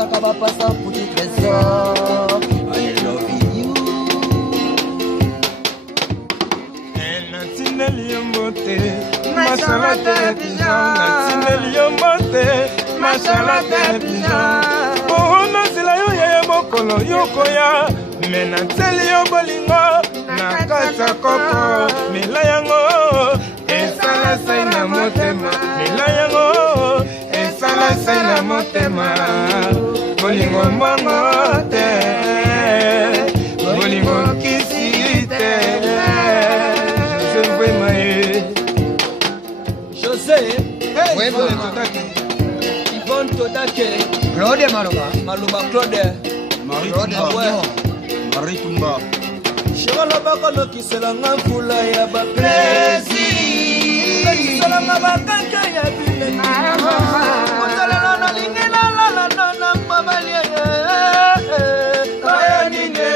Sakaba passa pour du trésor. I love you. Natineli yombote, mashallah télévision. Natineli yombote, mashallah télévision. Oh, non, c'est la yo ya mokolo yokoya. Mais nateli yo bolingo, nakata koko. Mila yango, esala sai na motema. Mila yango, esala sai na motema. Bolingo mongo te, bolingo kisi te. José, Yvonne Todake, Claude Maloba, Maloba Claude, Marie Tumba. Shirala Bakano Kiselanga Fula ya Bakresi, Kiselanga Bakaka ya Bilena, Mutalana Lingela la Nana Mamalia, Kayanine.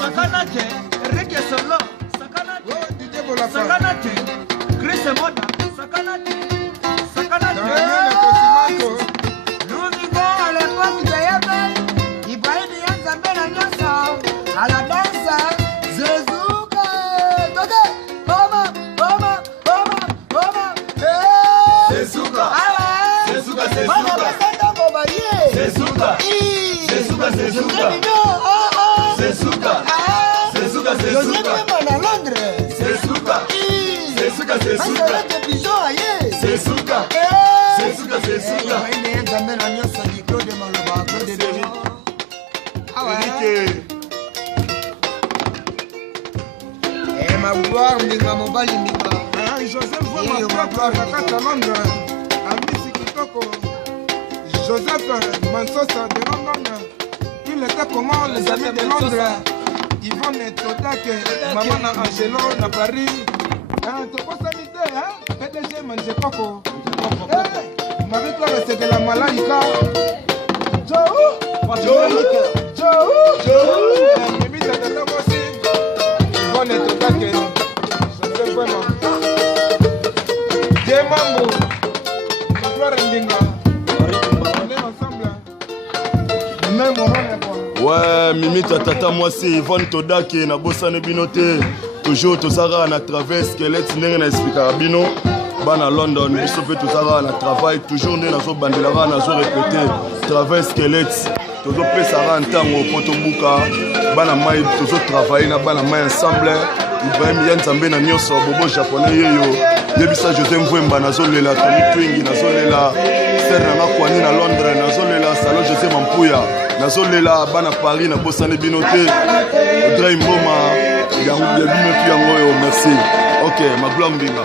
Sakanake, Enrique Solo, Sakanake, Chris Moda, Sakanake, Ludigo à l'époque de Yabel, Ibrahim Yanzambe na Nyosa, à la danse, Zezuka, Toke, Oma, Zezuka, Joseph Mansosa de London, il était comment les amis de Londres, Yvonne Todake, Maman Angelo na Paris, Tokosanité, PDG Manjepoko, Marie-Claire c'est de la Malaika, Joe, Mimi Tata aussi, Yvonne Todake, Joseph vraiment, Diemambo, Gloire Ndinga. Ouais, Mimi Tata, moi c'est Yvonne Todake, na bossane binote. Toujours tozara na travers squelette ndenge na expliquer bino. Bana London, biso pe tozara na travail toujours ndenge nazo bandelaka nazo répéter travers squelette. Tozo pesara ntango poto buka. Bana mai tozo travailler na bana mai ensemble. Ibrahim Yanzambe na nyoso bobo japonais yeyo. Yebisa José Mvwemba nazo lela Tony Twingi nazo lela Stern na Kwani na Londres nazo lela Salon José Mampuya. Nazolela bana Paris na bosane binote Audrey Mboma ya binote yango yo merci. OK, ma gloire mbinga.